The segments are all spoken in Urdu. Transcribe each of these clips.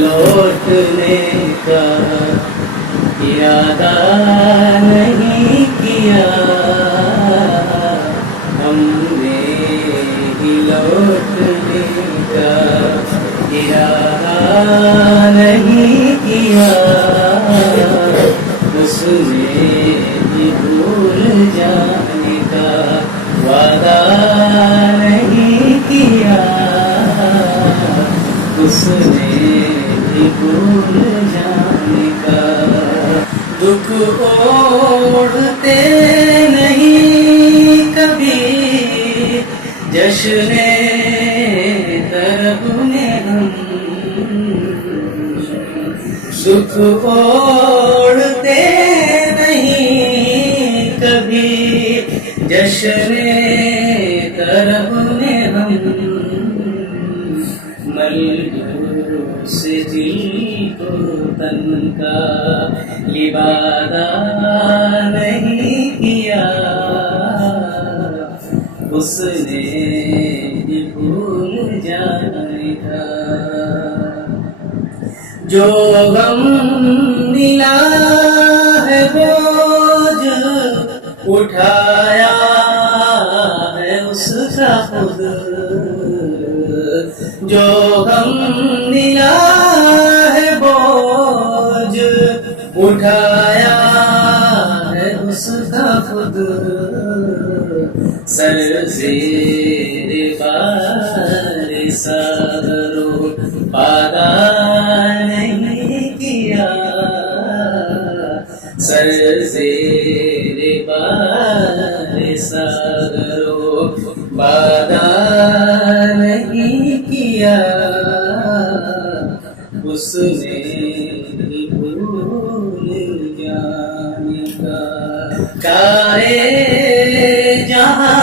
لوٹنے کا ارادہ نہیں کیا، ہم نے ہی لوٹنے کا ارادہ نہیں کیا، اس نے ہی بھول جانے کا وعدہ نہیں کیا، اس نے بھی بھول جانے کا۔ دکھ اوڑھتے نہیں کبھی جشن طرب میں ہم، دکھ اوڑھتے نہیں کبھی جشن طرب میں ہم، ملبوس دل کو تن کا لبادہ نہیں کیا، اس نے بھی بھول جانے کا۔ جو غم ملا ہے بوجھ اٹھایا ہے اس کا خود، جو غم ملا ہے بوجھ اٹھایا ہے اس کا خود، سر زیر بار سارو پادا نہیں کیا، سر زیر بار سارو پادا نہیں کیا، اس نے بھی بھول جانے کا۔ کارے جہاں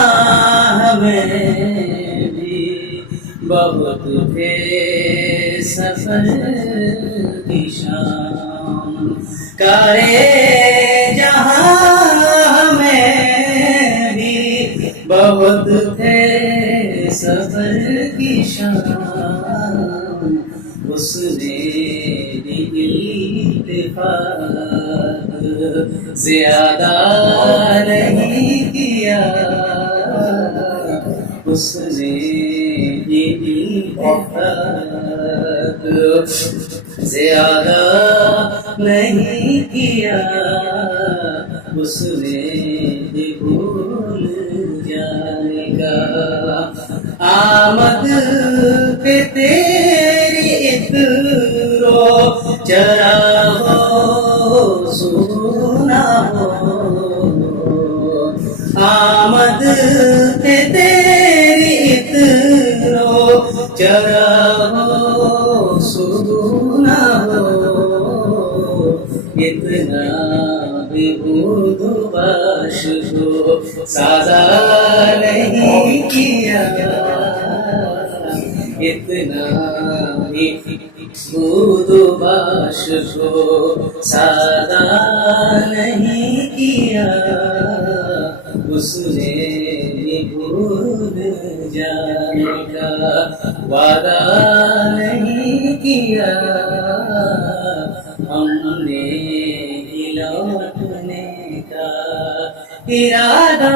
ہمیں بھی بہت تھے سفر کی شام، کارے جہاں ہمیں بھی بہت تھے سفر کی شام، اس نے اتفاق زیادہ نہیں کیا، اس نے اتفاق زیادہ نہیں کیا، اس نے بھی بھول جانے کا۔ آمد پہ تیری عطر و چراغ و سونا ہو، آمد پہ تیری عطر و چراغ و سونا ہو، اتنا بھی بود باش کو سازا نہیں کیا، اتنا بھی بود باش کو سادہ نہیں کیا، اس نے بھی بھول جانے کا وعدہ نہیں کیا، ہم نے لوٹنے کا ارادہ